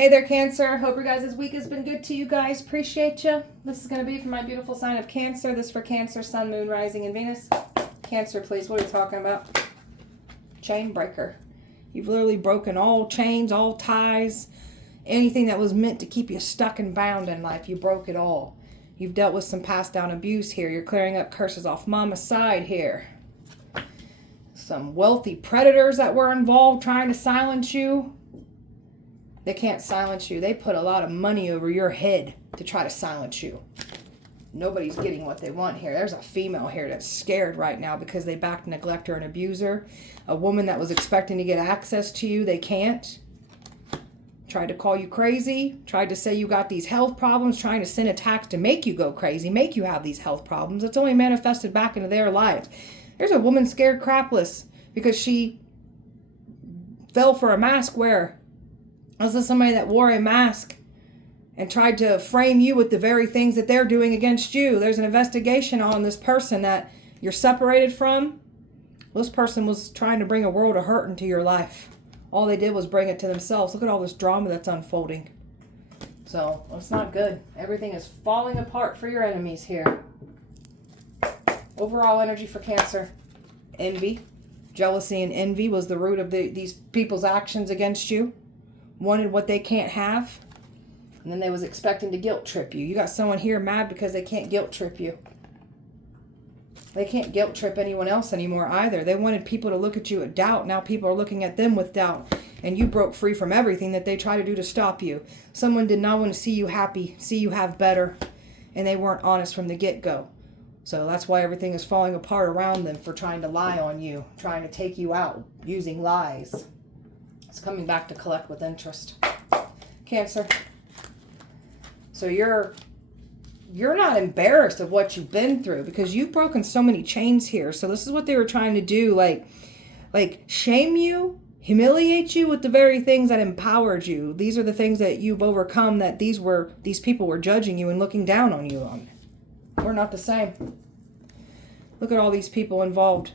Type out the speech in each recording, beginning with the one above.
Hey there, Cancer. Hope your guys' week has been good to you guys. Appreciate you. This is going to be for my beautiful sign of Cancer. This is for Cancer, Sun, Moon, Rising, and Venus. Cancer, please. What are we talking about? Chain breaker. You've literally broken all chains, all ties, anything that was meant to keep you stuck and bound in life. You broke it all. You've dealt with some passed down abuse here. You're clearing up curses off mama's side here. Some wealthy predators that were involved trying to silence you. They can't silence you. They put a lot of money over your head to try to silence you. Nobody's getting what they want here. There's a female here that's scared right now because they backed a neglector and abuser. A woman that was expecting to get access to you, they can't. Tried to call you crazy. Tried to say you got these health problems. Trying to send attacks to make you go crazy. Make you have these health problems. It's only manifested back into their lives. There's a woman scared crapless because she fell for a mask wearer. This is somebody that wore a mask and tried to frame you with the very things that they're doing against you. There's an investigation on this person that you're separated from. This person was trying to bring a world of hurt into your life. All they did was bring it to themselves. Look at all this drama that's unfolding. So, it's not good. Everything is falling apart for your enemies here. Overall energy for Cancer. Envy. Jealousy and envy was the root of these people's actions against you. Wanted what they can't have. And then they was expecting to guilt trip you. You got someone here mad because they can't guilt trip you. They can't guilt trip anyone else anymore either. They wanted people to look at you with doubt. Now people are looking at them with doubt. And you broke free from everything that they try to do to stop you. Someone did not want to see you happy, see you have better. And they weren't honest from the get-go. So that's why everything is falling apart around them for trying to lie on you. Trying to take you out using lies. It's coming back to collect with interest. Cancer. So you're not embarrassed of what you've been through because you've broken so many chains here. So this is what they were trying to do, like shame you, humiliate you with the very things that empowered you. These are the things that you've overcome that these people were judging you and looking down on you on. We're not the same. Look at all these people involved.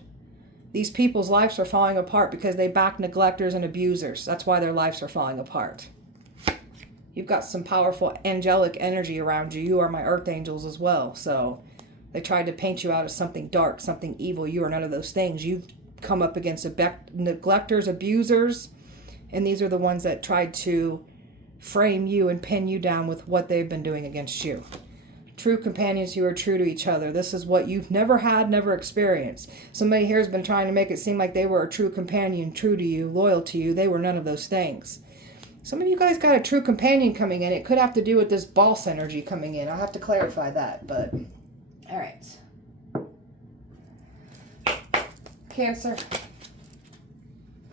These people's lives are falling apart because they back neglectors and abusers. That's why their lives are falling apart. You've got some powerful angelic energy around you. You are my earth angels as well. So they tried to paint you out as something dark, something evil. You are none of those things. You've come up against neglectors, abusers, and these are the ones that tried to frame you and pin you down with what they've been doing against you. True companions who are true to each other. This is what you've never had, never experienced. Somebody here has been trying to make it seem like they were a true companion, true to you, loyal to you. They were none of those things. Some of you guys got a true companion coming in. It could have to do with this boss energy coming in. I'll have to clarify that, but all right. Cancer.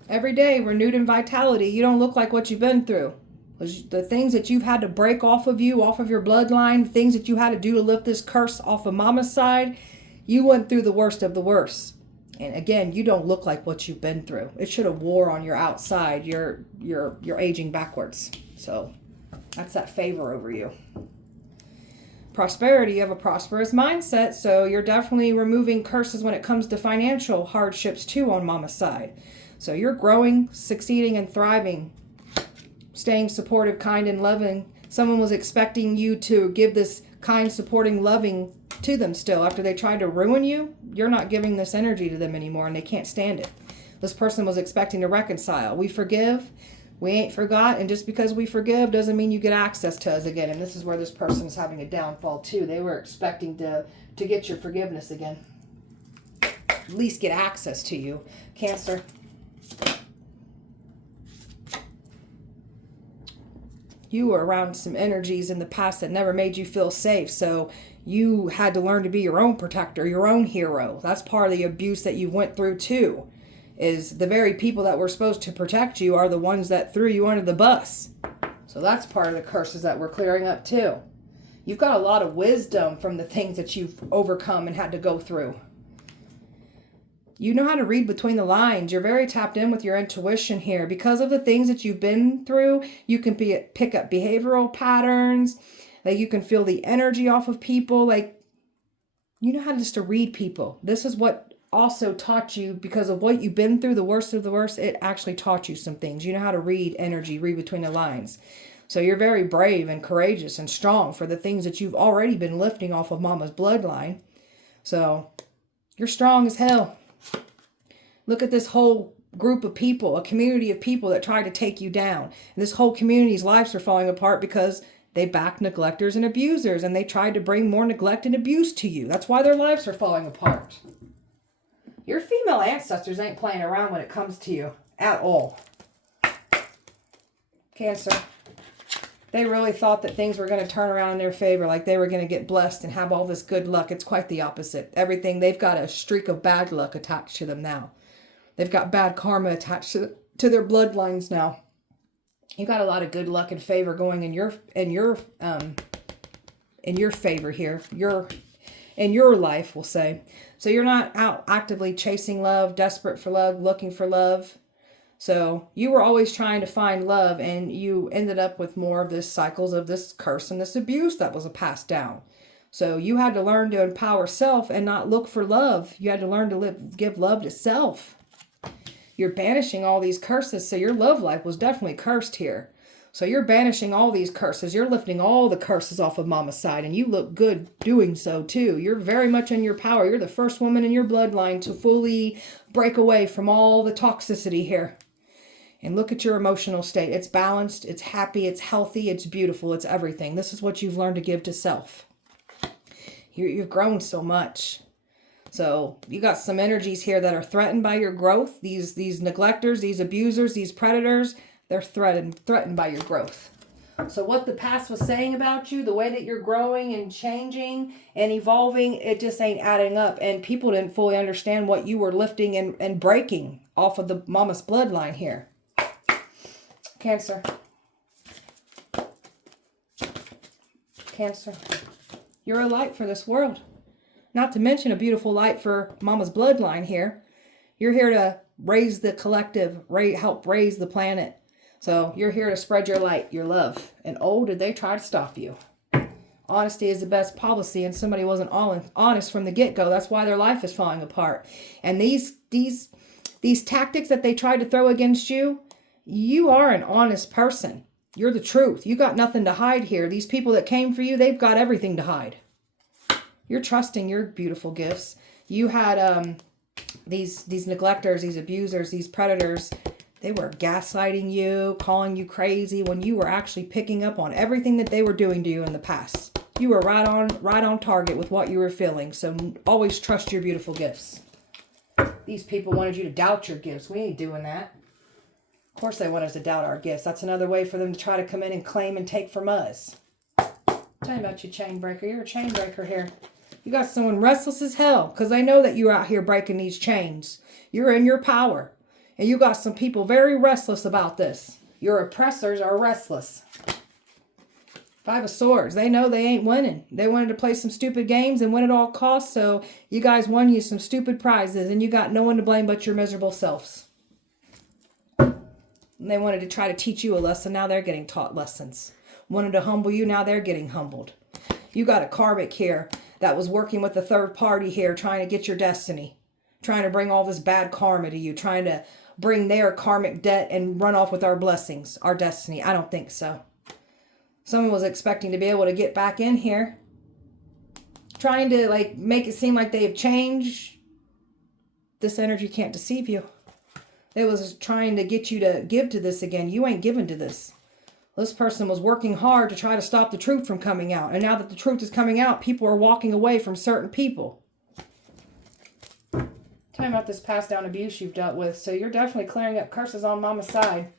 Every day, renewed in vitality. You don't look like what you've been through. The things that you've had to break off of you, off of your bloodline, things that you had to do to lift this curse off of mama's side, you went through the worst of the worst. And again, you don't look like what you've been through. It should have wore on your outside. You're aging backwards. So that's that favor over you. Prosperity, you have a prosperous mindset, so you're definitely removing curses when it comes to financial hardships too on mama's side. So you're growing, succeeding, and thriving. Staying supportive, kind, and loving. Someone was expecting you to give this kind, supporting, loving to them still. After they tried to ruin you, you're not giving this energy to them anymore, and they can't stand it. This person was expecting to reconcile. We forgive. We ain't forgot. And just because we forgive doesn't mean you get access to us again. And this is where this person is having a downfall too. They were expecting to get your forgiveness again. At least get access to you. Cancer. You were around some energies in the past that never made you feel safe. So you had to learn to be your own protector, your own hero. That's part of the abuse that you went through too. Is the very people that were supposed to protect you are the ones that threw you under the bus. So that's part of the curses that we're clearing up too. You've got a lot of wisdom from the things that you've overcome and had to go through. You know how to read between the lines. You're very tapped in with your intuition here. Because of the things that you've been through, you can pick up behavioral patterns. Like you can feel the energy off of people. Like you know how just to read people. This is what also taught you, because of what you've been through, the worst of the worst, it actually taught you some things. You know how to read energy, read between the lines. So you're very brave and courageous and strong for the things that you've already been lifting off of mama's bloodline. So you're strong as hell. Look at this whole group of people, a community of people that tried to take you down. And this whole community's lives are falling apart because they back neglectors and abusers, and they tried to bring more neglect and abuse to you. That's why their lives are falling apart. Your female ancestors ain't playing around when it comes to you at all. Cancer. They really thought that things were going to turn around in their favor, like they were going to get blessed and have all this good luck. It's quite the opposite. Everything, they've got a streak of bad luck attached to them now. They've got bad karma attached to their bloodlines now. You got a lot of good luck and favor going in your favor here. In your life, we'll say. So you're not out actively chasing love, desperate for love, looking for love. So you were always trying to find love, and you ended up with more of this cycles of this curse and this abuse that was passed down. So you had to learn to empower self and not look for love. You had to learn to give love to self. You're banishing all these curses, so your love life was definitely cursed here. So you're banishing all these curses. You're lifting all the curses off of mama's side, and you look good doing so too. You're very much in your power. You're the first woman in your bloodline to fully break away from all the toxicity here. And look at your emotional state. It's balanced, it's happy, it's healthy, it's beautiful, it's everything. This is what you've learned to give to self. You've grown so much. So you got some energies here that are threatened by your growth. These neglectors, these abusers, these predators, they're threatened by your growth. So what the past was saying about you, the way that you're growing and changing and evolving, it just ain't adding up. And people didn't fully understand what you were lifting and breaking off of the mama's bloodline here. Cancer. Cancer. You're a light for this world. Not to mention a beautiful light for mama's bloodline here. You're here to raise the collective, help raise the planet. So you're here to spread your light, your love. And oh, did they try to stop you. Honesty is the best policy, and somebody wasn't honest from the get-go. That's why their life is falling apart. And these tactics that they tried to throw against you, you are an honest person. You're the truth. You got nothing to hide here. These people that came for you, they've got everything to hide. You're trusting your beautiful gifts. You had these neglectors, these abusers, these predators. They were gaslighting you, calling you crazy when you were actually picking up on everything that they were doing to you in the past. You were right on target with what you were feeling. So always trust your beautiful gifts. These people wanted you to doubt your gifts. We ain't doing that. Of course they want us to doubt our gifts. That's another way for them to try to come in and claim and take from us. Tell me about you, chain breaker. You're a chain breaker here. You got someone restless as hell because they know that you're out here breaking these chains. You're in your power. And you got some people very restless about this. Your oppressors are restless. Five of Swords. They know they ain't winning. They wanted to play some stupid games and win at all costs. So you guys won you some stupid prizes. And you got no one to blame but your miserable selves. And they wanted to try to teach you a lesson. Now they're getting taught lessons. Wanted to humble you. Now they're getting humbled. You got a karmic here that was working with the third party here, trying to get your destiny, trying to bring all this bad karma to you, trying to bring their karmic debt and run off with our blessings, our destiny. I don't think so. Someone was expecting to be able to get back in here, trying to make it seem like they've changed. This energy can't deceive you. They was trying to get you to give to this again. You ain't giving to this. This person was working hard to try to stop the truth from coming out. And now that the truth is coming out, people are walking away from certain people. Tell me about this passed down abuse you've dealt with. So you're definitely clearing up curses on mama's side.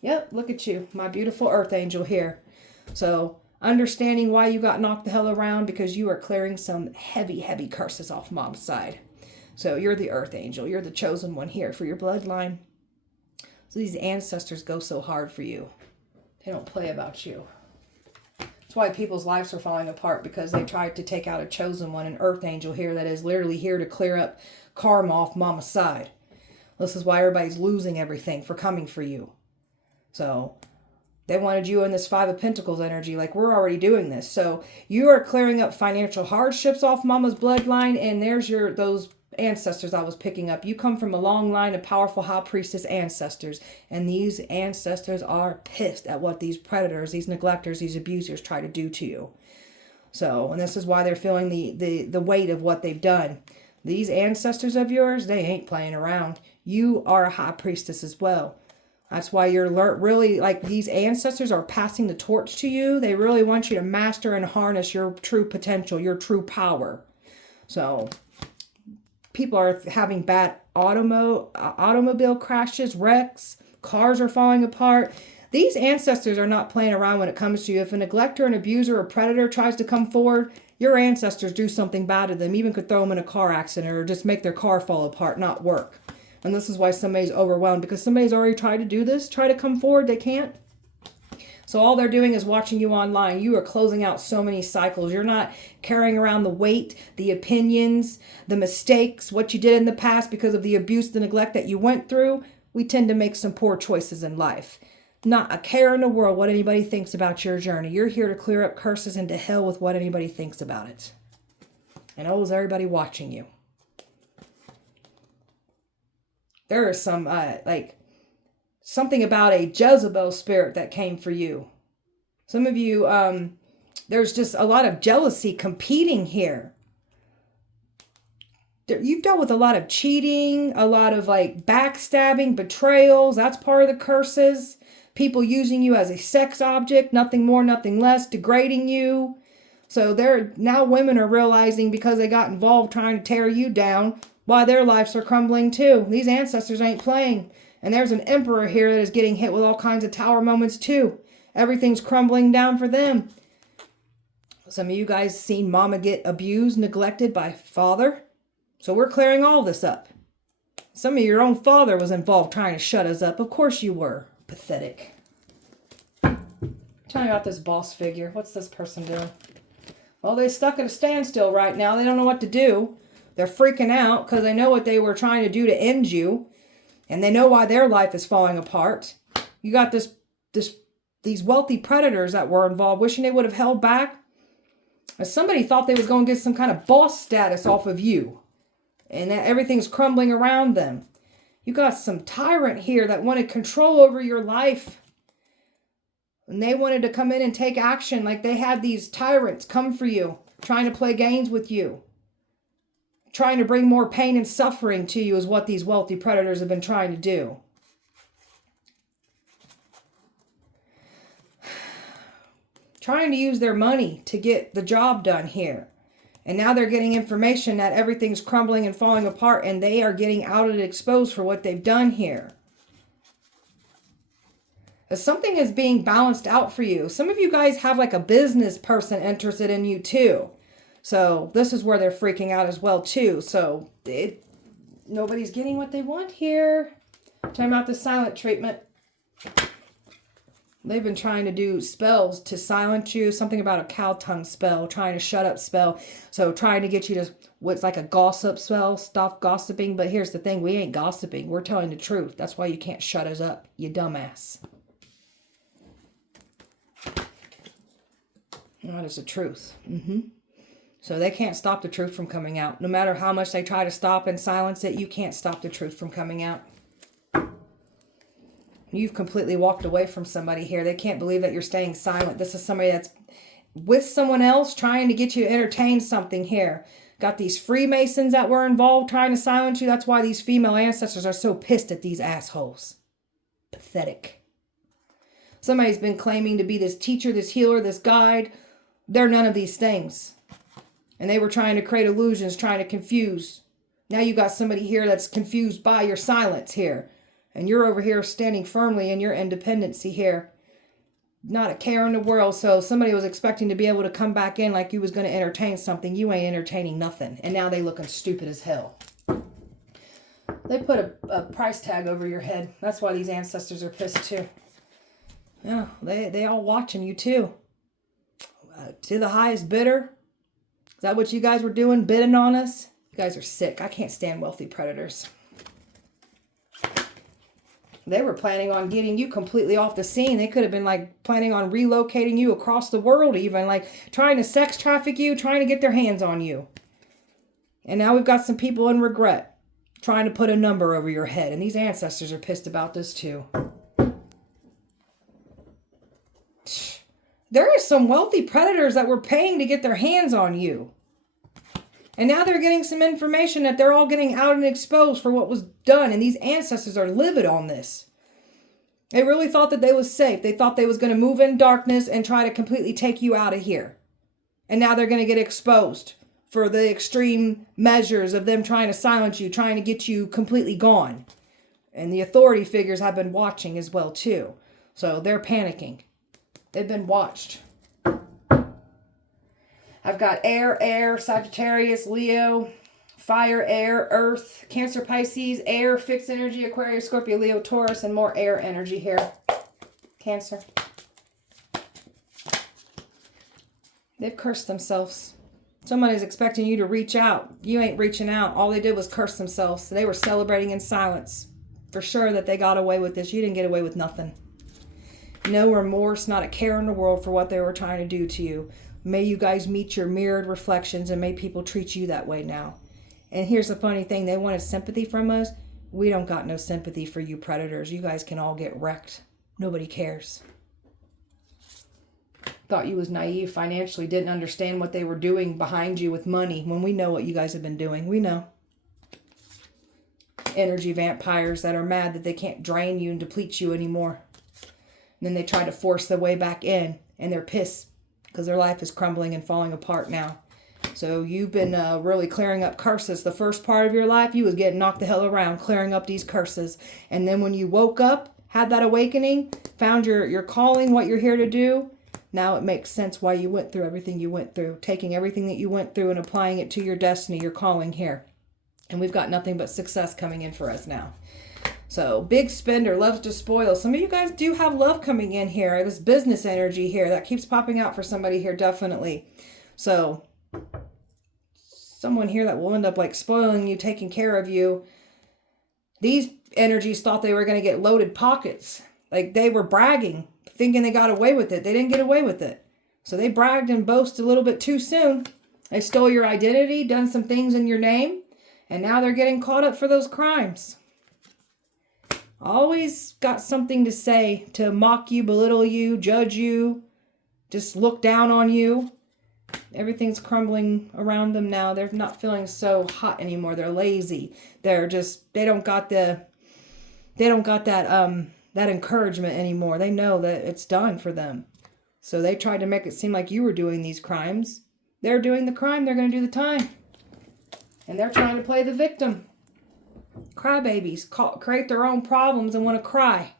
Yep, look at you. My beautiful earth angel here. So understanding why you got knocked the hell around, because you are clearing some heavy, heavy curses off mom's side. So you're the earth angel. You're the chosen one here for your bloodline. So these ancestors go so hard for you. They don't play about you. That's why people's lives are falling apart, because they tried to take out a chosen one, an earth angel here that is literally here to clear up karma off mama's side. This is why everybody's losing everything for coming for you. So they wanted you in this Five of Pentacles energy, like we're already doing this. So you are clearing up financial hardships off mama's bloodline, and there's those ancestors I was picking up. You come from a long line of powerful high priestess ancestors. And these ancestors are pissed at what these predators, these neglectors, these abusers try to do to you. So, and this is why they're feeling the weight of what they've done. These ancestors of yours, they ain't playing around. You are a high priestess as well. That's why you're really, like, these ancestors are passing the torch to you. They really want you to master and harness your true potential, your true power. So, people are having bad automobile crashes, wrecks, cars are falling apart. These ancestors are not playing around when it comes to you. If a neglector, an abuser, or predator tries to come forward, your ancestors do something bad to them. Even could throw them in a car accident or just make their car fall apart, not work. And this is why somebody's overwhelmed, because somebody's already tried to do this, try to come forward, they can't. So all they're doing is watching you online. You are closing out so many cycles. You're not carrying around the weight, the opinions, the mistakes, what you did in the past because of the abuse, the neglect that you went through. We tend to make some poor choices in life. Not a care in the world what anybody thinks about your journey. You're here to clear up curses and to hell with what anybody thinks about it. And oh, is everybody watching you? There is some, something about a Jezebel spirit that came for you. Some of you, there's just a lot of jealousy competing here. You've dealt with a lot of cheating, a lot of like backstabbing, betrayals. That's part of the curses. People using you as a sex object, nothing more, nothing less, degrading you. So now women are realizing because they got involved trying to tear you down, why their lives are crumbling too. These ancestors ain't playing. And there's an emperor here that is getting hit with all kinds of tower moments too. Everything's crumbling down for them. Some of you guys seen mama get abused, neglected by father. So we're clearing all this up. Some of your own father was involved trying to shut us up. Of course you were. Pathetic. Tell me about this boss figure. What's this person doing? Well, they're stuck at a standstill right now. They don't know what to do. They're freaking out because they know what they were trying to do to end you. And they know why their life is falling apart. You got these wealthy predators that were involved, wishing they would have held back. As somebody thought they was going to get some kind of boss status off of you. And that everything's crumbling around them. You got some tyrant here that wanted control over your life. And they wanted to come in and take action, like they had these tyrants come for you, trying to play games with you. Trying to bring more pain and suffering to you is what these wealthy predators have been trying to do. Trying to use their money to get the job done here. And now they're getting information that everything's crumbling and falling apart, and they are getting outed and exposed for what they've done here. As something is being balanced out for you. Some of you guys have like a business person interested in you too. So this is where they're freaking out as well too. So nobody's getting what they want here. Talking about the silent treatment. They've been trying to do spells to silence you. Something about a cow tongue spell. Trying to shut up spell. So trying to get you to what's like a gossip spell. Stop gossiping. But here's the thing. We ain't gossiping. We're telling the truth. That's why you can't shut us up. You dumbass. That is the truth. So they can't stop the truth from coming out. No matter how much they try to stop and silence it, you can't stop the truth from coming out. You've completely walked away from somebody here. They can't believe that you're staying silent. This is somebody that's with someone else trying to get you to entertain something here. Got these Freemasons that were involved trying to silence you. That's why these female ancestors are so pissed at these assholes. Pathetic. Somebody's been claiming to be this teacher, this healer, this guide. They're none of these things. And they were trying to create illusions, trying to confuse. Now you got somebody here that's confused by your silence here. And you're over here standing firmly in your independency here. Not a care in the world. So somebody was expecting to be able to come back in like you was going to entertain something. You ain't entertaining nothing. And now they looking stupid as hell. They put a price tag over your head. That's why these ancestors are pissed too. Yeah, they all watching you too. To the highest bidder. Is that what you guys were doing? Bidding on us? You guys are sick. I can't stand wealthy predators. They were planning on getting you completely off the scene. They could have been like planning on relocating you across the world even. Like trying to sex traffic you, trying to get their hands on you. And now we've got some people in regret, trying to put a number over your head. And these ancestors are pissed about this too. There are some wealthy predators that were paying to get their hands on you. And now they're getting some information that they're all getting out and exposed for what was done. And these ancestors are livid on this. They really thought that they was safe. They thought they was going to move in darkness and try to completely take you out of here. And now they're going to get exposed for the extreme measures of them trying to silence you, trying to get you completely gone. And the authority figures have been watching as well too. So they're panicking. They've been watched. I've got air, Sagittarius, Leo, fire, air, earth, Cancer, Pisces, air, fixed energy, Aquarius, Scorpio, Leo, Taurus, and more air energy here. Cancer. They've cursed themselves. Somebody's expecting you to reach out. You ain't reaching out. All they did was curse themselves. They were celebrating in silence. For sure that they got away with this. You didn't get away with nothing. No remorse, not a care in the world for what they were trying to do to you. May you guys meet your mirrored reflections and may people treat you that way now. And here's the funny thing. They wanted sympathy from us. We don't got no sympathy for you predators. You guys can all get wrecked. Nobody cares. Thought you was naive financially. Didn't understand what they were doing behind you with money. When we know what you guys have been doing. We know. Energy vampires that are mad that they can't drain you and deplete you anymore. And then they try to force their way back in. And they're pissed. Because their life is crumbling and falling apart now. So you've been really clearing up curses. The first part of your life, you was getting knocked the hell around, clearing up these curses. And then when you woke up, had that awakening, found your calling, what you're here to do, now it makes sense why you went through everything you went through. Taking everything that you went through and applying it to your destiny, your calling here. And we've got nothing but success coming in for us now. So, big spender, loves to spoil. Some of you guys do have love coming in here. This business energy here that keeps popping out for somebody here, definitely. So, someone here that will end up like spoiling you, taking care of you. These energies thought they were going to get loaded pockets. Like they were bragging, thinking they got away with it. They didn't get away with it. So they bragged and boasted a little bit too soon. They stole your identity, done some things in your name, and now they're getting caught up for those crimes. Always got something to say to mock you, belittle you, judge you, just look down on you. Everything's crumbling around them now. They're not feeling so hot anymore. They're lazy. They don't got that encouragement anymore. They know that it's done for them. So they tried to make it seem like you were doing these crimes. They're doing the crime. They're going to do the time. And they're trying to play the victim. Crybabies create their own problems and want to cry.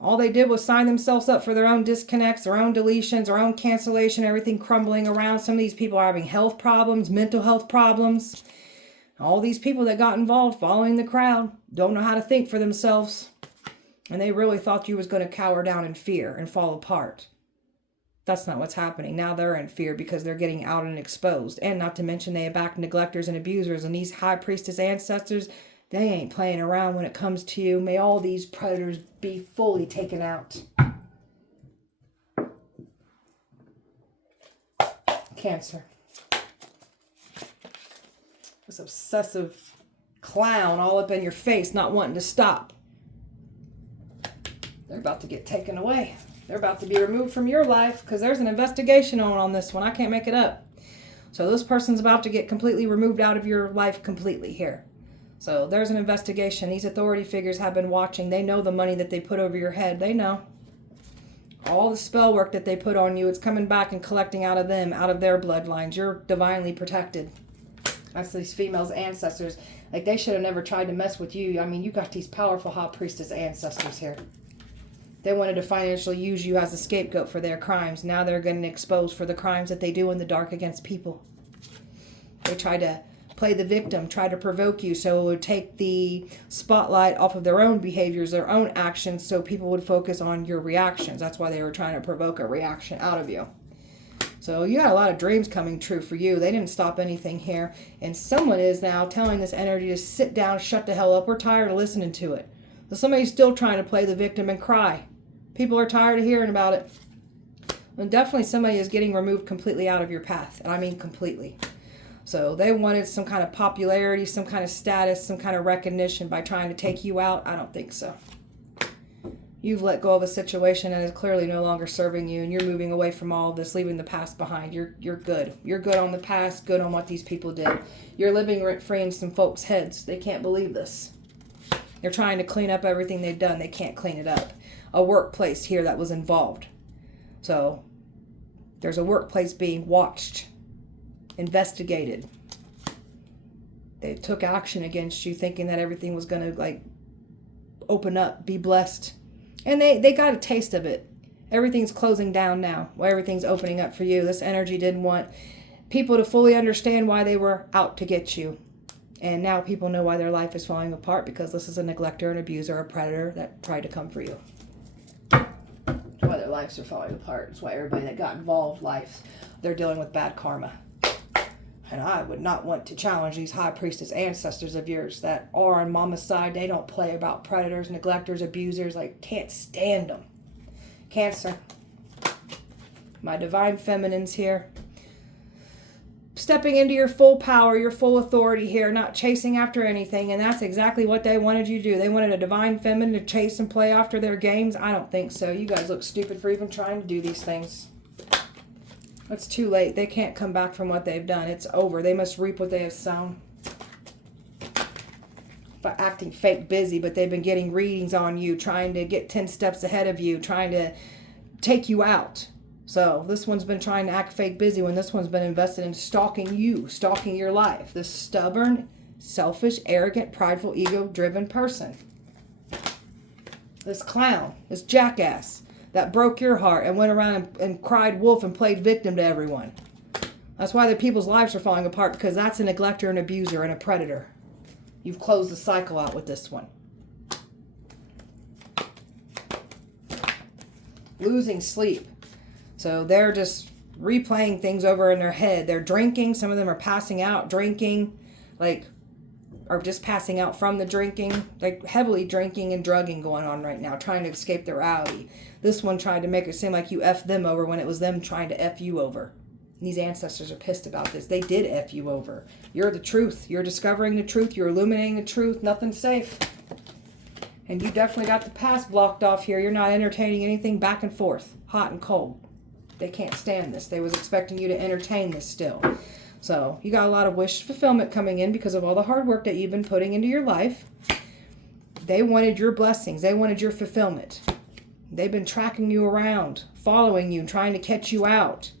All they did was sign themselves up for their own disconnects, their own deletions, their own cancellation, everything crumbling around. Some of these people are having health problems, mental health problems. All these people that got involved following the crowd don't know how to think for themselves. And they really thought you was going to cower down in fear and fall apart. That's not what's happening. Now they're in fear because they're getting out and exposed. And not to mention they back neglectors and abusers. And these high priestess ancestors, they ain't playing around when it comes to you. May all these predators be fully taken out. Cancer. This obsessive clown all up in your face, not wanting to stop. They're about to get taken away. They're about to be removed from your life because there's an investigation on this one. I can't make it up. So this person's about to get completely removed out of your life completely here. So there's an investigation. These authority figures have been watching. They know the money that they put over your head. They know. All the spell work that they put on you, it's coming back and collecting out of them, out of their bloodlines. You're divinely protected. That's these females' ancestors. Like they should have never tried to mess with you. I mean, you got these powerful high priestess ancestors here. They wanted to financially use you as a scapegoat for their crimes. Now they're getting exposed for the crimes that they do in the dark against people. They tried to play the victim, try to provoke you so it would take the spotlight off of their own behaviors, their own actions, so people would focus on your reactions. That's why they were trying to provoke a reaction out of you. So you got a lot of dreams coming true for you. They didn't stop anything here. And someone is now telling this energy to sit down, shut the hell up. We're tired of listening to it. So somebody's still trying to play the victim and cry. People are tired of hearing about it. And definitely somebody is getting removed completely out of your path. And I mean completely. So they wanted some kind of popularity, some kind of status, some kind of recognition by trying to take you out. I don't think so. You've let go of a situation that is clearly no longer serving you, and you're moving away from all of this, leaving the past behind. You're good. You're good on the past, good on what these people did. You're living rent-free in some folks' heads. They can't believe this. They're trying to clean up everything they've done. They can't clean it up. A workplace here that was involved. So there's a workplace being watched, investigated. They took action against you thinking that everything was going to like open up, be blessed. And they got a taste of it. Everything's closing down now. Everything's opening up for you. This energy didn't want people to fully understand why they were out to get you. And now people know why their life is falling apart, because this is a neglector, an abuser, a predator that tried to come for you. That's why their lives are falling apart. That's why everybody that got involved, they're dealing with bad karma. And I would not want to challenge these high priestess ancestors of yours that are on mama's side. They don't play about predators, neglectors, abusers. Like, can't stand them. Cancer. My divine feminines here. Stepping into your full power, your full authority here, not chasing after anything. And that's exactly what they wanted you to do. They wanted a divine feminine to chase and play after their games. I don't think so. You guys look stupid for even trying to do these things. It's too late. They can't come back from what they've done. It's over. They must reap what they have sown. By acting fake busy, but they've been getting readings on you, trying to get 10 steps ahead of you, trying to take you out. So this one's been trying to act fake busy when this one's been invested in stalking you, stalking your life. This stubborn, selfish, arrogant, prideful, ego-driven person. This clown, this jackass that broke your heart and went around and cried wolf and played victim to everyone. That's why the people's lives are falling apart, because that's a neglector, an abuser, and a predator. You've closed the cycle out with this one. Losing sleep. So they're just replaying things over in their head. They're drinking. Some of them are passing out, drinking, or just passing out from the drinking. Like heavily drinking and drugging going on right now, trying to escape their reality. This one tried to make it seem like you F them over when it was them trying to F you over. And these ancestors are pissed about this. They did F you over. You're the truth. You're discovering the truth. You're illuminating the truth. Nothing's safe. And you definitely got the past blocked off here. You're not entertaining anything back and forth, hot and cold. They can't stand this. They was expecting you to entertain this still. So you got a lot of wish fulfillment coming in because of all the hard work that you've been putting into your life. They wanted your blessings. They wanted your fulfillment. They've been tracking you around, following you, trying to catch you out.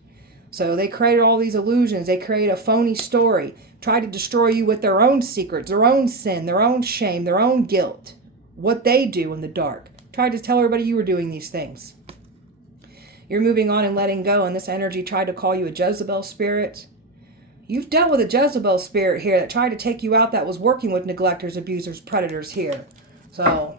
So they created all these illusions. They created a phony story, tried to destroy you with their own secrets, their own sin, their own shame, their own guilt. What they do in the dark. Tried to tell everybody you were doing these things. You're moving on and letting go, and this energy tried to call you a Jezebel spirit. You've dealt with a Jezebel spirit here that tried to take you out, that was working with neglectors, abusers, predators here. So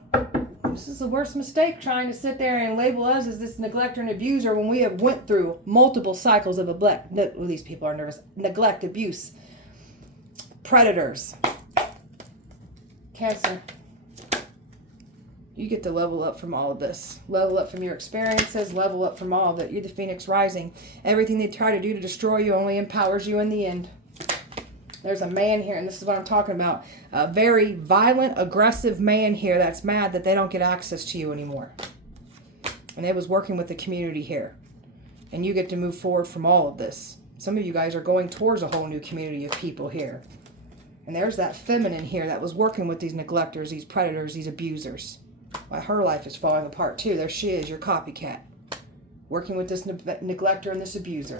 this is the worst mistake, trying to sit there and label us as this neglector and abuser when we have went through multiple cycles of neglect. These people are nervous. Neglect, abuse, predators. Cancer. You get to level up from all of this. Level up from your experiences. Level up from all of it. You're the Phoenix Rising. Everything they try to do to destroy you only empowers you in the end. There's a man here, and this is what I'm talking about. A very violent, aggressive man here that's mad that they don't get access to you anymore. And they was working with the community here. And you get to move forward from all of this. Some of you guys are going towards a whole new community of people here. And there's that feminine here that was working with these neglectors, these predators, these abusers. Why her life is falling apart too. There she is, your copycat. Working with this neglector and this abuser.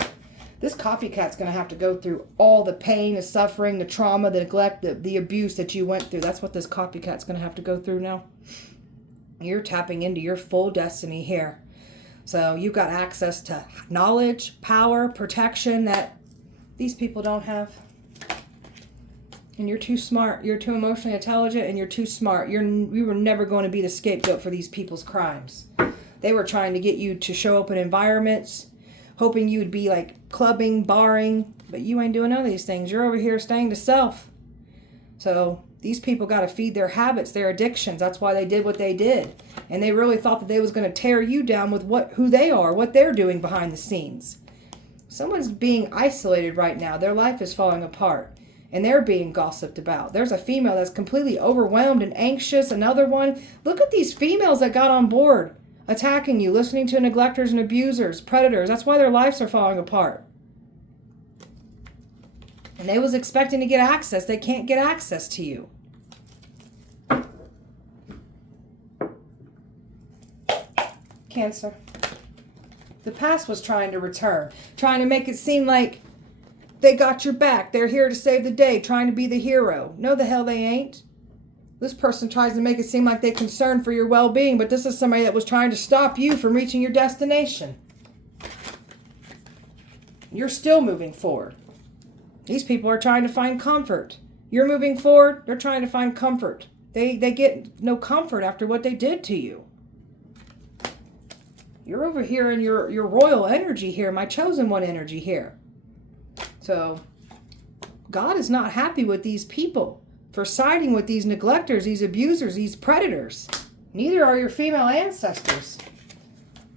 This copycat's going to have to go through all the pain, the suffering, the trauma, the neglect, the abuse that you went through. That's what this copycat's going to have to go through now. You're tapping into your full destiny here. So you've got access to knowledge, power, protection that these people don't have. And you're too smart. You're too emotionally intelligent, and you're too smart. You were never going to be the scapegoat for these people's crimes. They were trying to get you to show up in environments, hoping you would be like clubbing, barring, but you ain't doing none of these things. You're over here staying to self. So these people got to feed their habits, their addictions. That's why they did what they did. And they really thought that they was going to tear you down with who they are, what they're doing behind the scenes. Someone's being isolated right now. Their life is falling apart. And they're being gossiped about. There's a female that's completely overwhelmed and anxious. Another one. Look at these females that got on board, attacking you, listening to neglectors and abusers, predators. That's why their lives are falling apart. And they was expecting to get access. They can't get access to you. Cancer. The past was trying to return, trying to make it seem like they got your back. They're here to save the day, trying to be the hero. No, the hell they ain't. This person tries to make it seem like they're concerned for your well-being, but this is somebody that was trying to stop you from reaching your destination. You're still moving forward. These people are trying to find comfort. You're moving forward. They're trying to find comfort. They get no comfort after what they did to you. You're over here in your royal energy here, my chosen one energy here. So, God is not happy with these people for siding with these neglectors, these abusers, these predators. Neither are your female ancestors.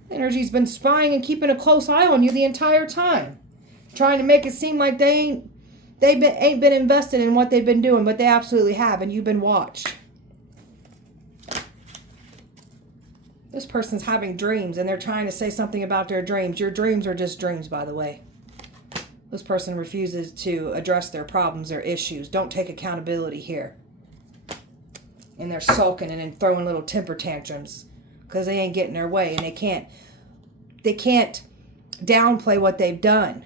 Energy's been spying and keeping a close eye on you the entire time. Trying to make it seem like they ain't been invested in what they've been doing, but they absolutely have, and you've been watched. This person's having dreams, and they're trying to say something about their dreams. Your dreams are just dreams, by the way. This person refuses to address their problems, their issues. Don't take accountability here. And they're sulking and then throwing little temper tantrums because they ain't getting their way, and they can't downplay what they've done.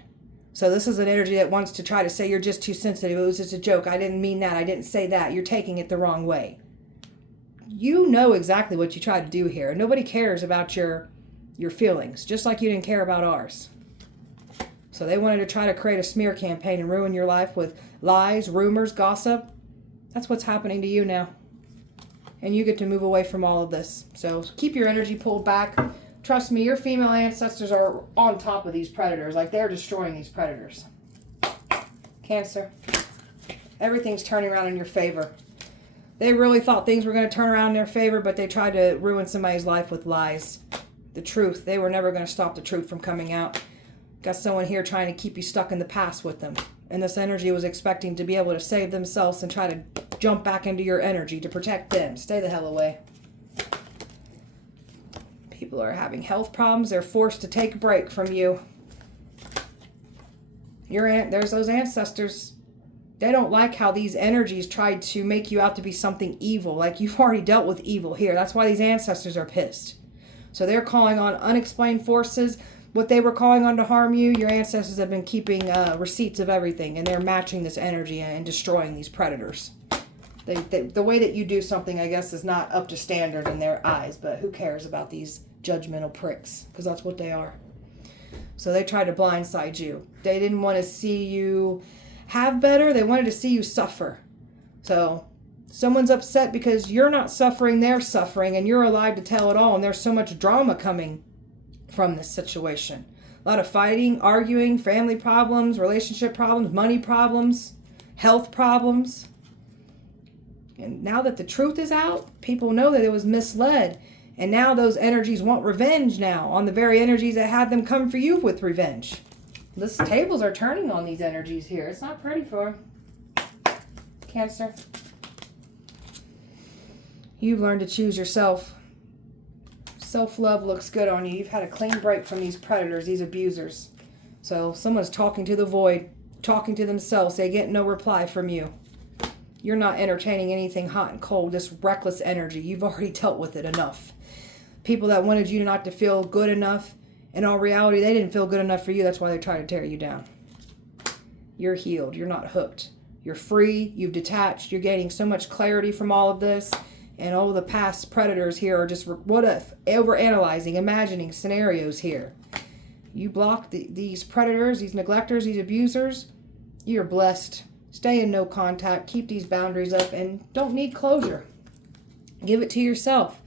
So this is an energy that wants to try to say you're just too sensitive. It was just a joke. I didn't mean that. I didn't say that. You're taking it the wrong way. You know exactly what you tried to do here. Nobody cares about your feelings, just like you didn't care about ours. So they wanted to try to create a smear campaign and ruin your life with lies, rumors, gossip. That's what's happening to you now. And you get to move away from all of this. So keep your energy pulled back. Trust me, your female ancestors are on top of these predators. Like, they're destroying these predators. Cancer. Everything's turning around in your favor. They really thought things were going to turn around in their favor, but they tried to ruin somebody's life with lies. The truth. They were never going to stop the truth from coming out. Got someone here trying to keep you stuck in the past with them. And this energy was expecting to be able to save themselves and try to jump back into your energy to protect them. Stay the hell away. People are having health problems. They're forced to take a break from you. There's those ancestors. They don't like how these energies tried to make you out to be something evil. Like, you've already dealt with evil here. That's why these ancestors are pissed. So they're calling on unexplained forces. What they were calling on to harm you, your ancestors have been keeping receipts of everything. And they're matching this energy and destroying these predators. The way that you do something, I guess, is not up to standard in their eyes. But who cares about these judgmental pricks? Because that's what they are. So they tried to blindside you. They didn't want to see you have better. They wanted to see you suffer. So someone's upset because you're not suffering, they're suffering, and you're alive to tell it all. And there's so much drama coming from this situation. A lot of fighting, arguing, family problems, relationship problems, money problems, health problems. And now that the truth is out, people know that it was misled. And now those energies want revenge now on the very energies that had them come for you with revenge. The tables are turning on these energies here. It's not pretty for Cancer. You've learned to choose yourself. Self-love looks good on you. You've had a clean break from these predators, these abusers. So someone's talking to the void, talking to themselves. They get no reply from you. You're not entertaining anything hot and cold, this reckless energy. You've already dealt with it enough. People that wanted you not to feel good enough, in all reality, they didn't feel good enough for you. That's why they tried to tear you down. You're healed. You're not hooked. You're free. You've detached. You're gaining so much clarity from all of this. And all the past predators here are just what if, overanalyzing, imagining scenarios here. You block these predators, these neglectors, these abusers. You're blessed. Stay in no contact. Keep these boundaries up and don't need closure. Give it to yourself.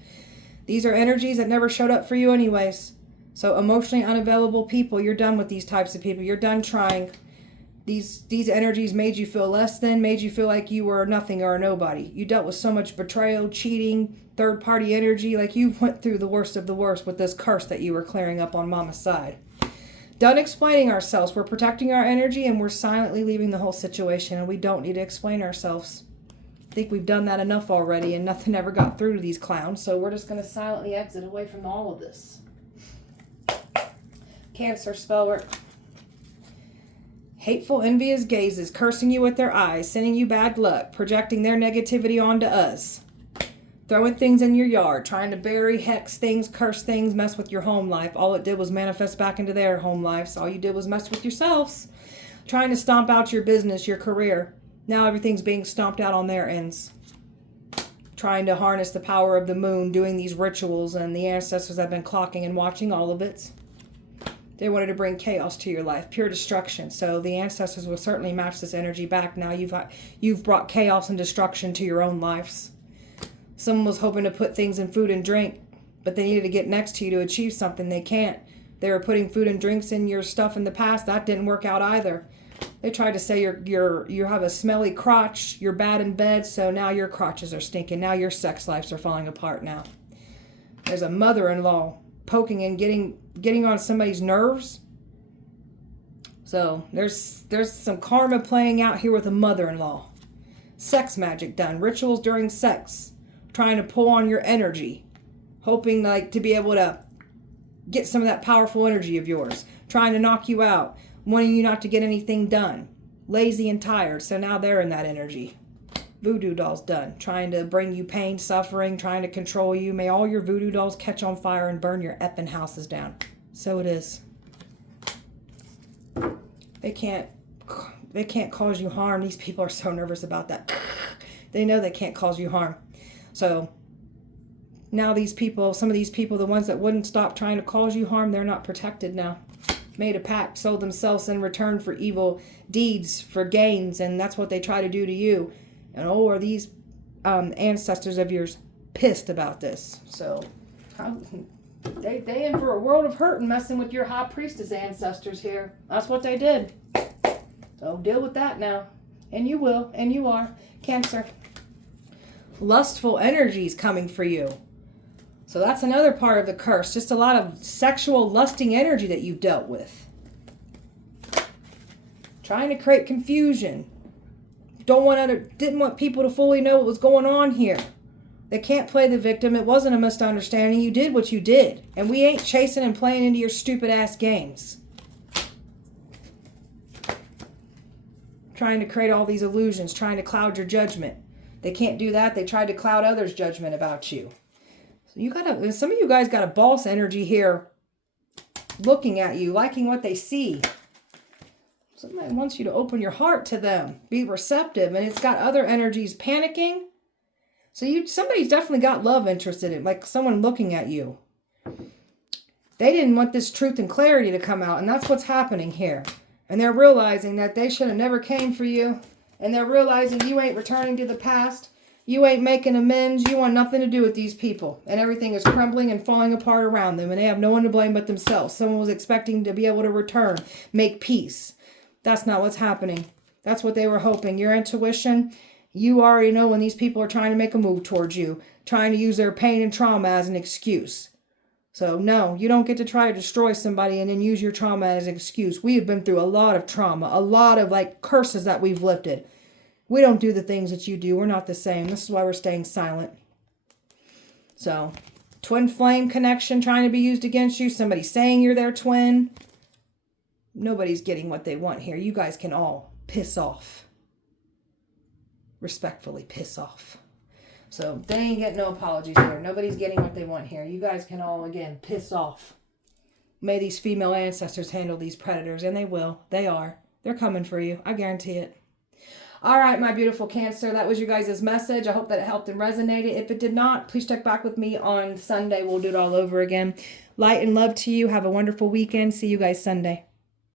These are energies that never showed up for you anyways. So emotionally unavailable people, you're done with these types of people. You're done trying. These energies made you feel less than, made you feel like you were nothing or a nobody. You dealt with so much betrayal, cheating, third-party energy. Like, you went through the worst of the worst with this curse that you were clearing up on Mama's side. done explaining ourselves. We're protecting our energy and we're silently leaving the whole situation, and we don't need to explain ourselves. I think we've done that enough already, and nothing ever got through to these clowns, so we're just going to silently exit away from all of this. Cancer spell work. Hateful, envious gazes, cursing you with their eyes, sending you bad luck, projecting their negativity onto us. Throwing things in your yard, trying to bury, hex things, curse things, mess with your home life. All it did was manifest back into their home lives. All you did was mess with yourselves. Trying to stomp out your business, your career. Now everything's being stomped out on their ends. Trying to harness the power of the moon, doing these rituals, and the ancestors have been clocking and watching all of it. They wanted to bring chaos to your life, pure destruction. So the ancestors will certainly match this energy back. Now you've brought chaos and destruction to your own lives. Someone was hoping to put things in food and drink, but they needed to get next to you to achieve something. They can't. They were putting food and drinks in your stuff in the past. That didn't work out either. They tried to say you have a smelly crotch, you're bad in bed, so now your crotches are stinking. Now your sex lives are falling apart now. There's a mother-in-law poking and getting on somebody's nerves. So there's some karma playing out here with a mother-in-law. Sex magic done. Rituals during sex. Trying to pull on your energy. Hoping like to be able to get some of that powerful energy of yours. Trying to knock you out. Wanting you not to get anything done. Lazy and tired. So now they're in that energy. Voodoo dolls done. Trying to bring you pain, suffering, trying to control you. May all your voodoo dolls catch on fire and burn your effing houses down. So it is. They can't cause you harm. These people are so nervous about that. They know they can't cause you harm. So now these people, some of these people, the ones that wouldn't stop trying to cause you harm, they're not protected now. Made a pact, sold themselves in return for evil deeds, for gains, and that's what they try to do to you. And are these ancestors of yours pissed about this? So they in for a world of hurt and messing with your high priestess ancestors here. That's what they did. So deal with that now. And you will, and you are. Cancer. Lustful energies coming for you. So that's another part of the curse. Just a lot of sexual lusting energy that you've dealt with. Trying to create confusion. Didn't want people to fully know what was going on here. They can't play the victim. It wasn't a misunderstanding. You did what you did. And we ain't chasing and playing into your stupid ass games. Trying to create all these illusions. Trying to cloud your judgment. They can't do that. They tried to cloud others' judgment about you. So some of you guys got a boss energy here. Looking at you. Liking what they see. Somebody wants you to open your heart to them. Be receptive. And it's got other energies panicking. So somebody's definitely got love interest in it. Like someone looking at you. They didn't want this truth and clarity to come out. And that's what's happening here. And they're realizing that they should have never came for you. And they're realizing you ain't returning to the past. You ain't making amends. You want nothing to do with these people. And everything is crumbling and falling apart around them. And they have no one to blame but themselves. Someone was expecting to be able to return. Make peace. That's not what's happening. That's what they were hoping. Your intuition, you already know when these people are trying to make a move towards you. Trying to use their pain and trauma as an excuse. So no, you don't get to try to destroy somebody and then use your trauma as an excuse. We have been through a lot of trauma. A lot of curses that we've lifted. We don't do the things that you do. We're not the same. This is why we're staying silent. So, twin flame connection trying to be used against you. Somebody saying you're their twin. Nobody's getting what they want here. You guys can all piss off. Respectfully piss off. So, they ain't getting no apologies here. Nobody's getting what they want here. You guys can all, again, piss off. May these female ancestors handle these predators. And they will. They are. They're coming for you. I guarantee it. All right, my beautiful Cancer, that was your guys' message. I hope that it helped and resonated. If it did not, please check back with me on Sunday. We'll do it all over again. Light and love to you. Have a wonderful weekend. See you guys Sunday.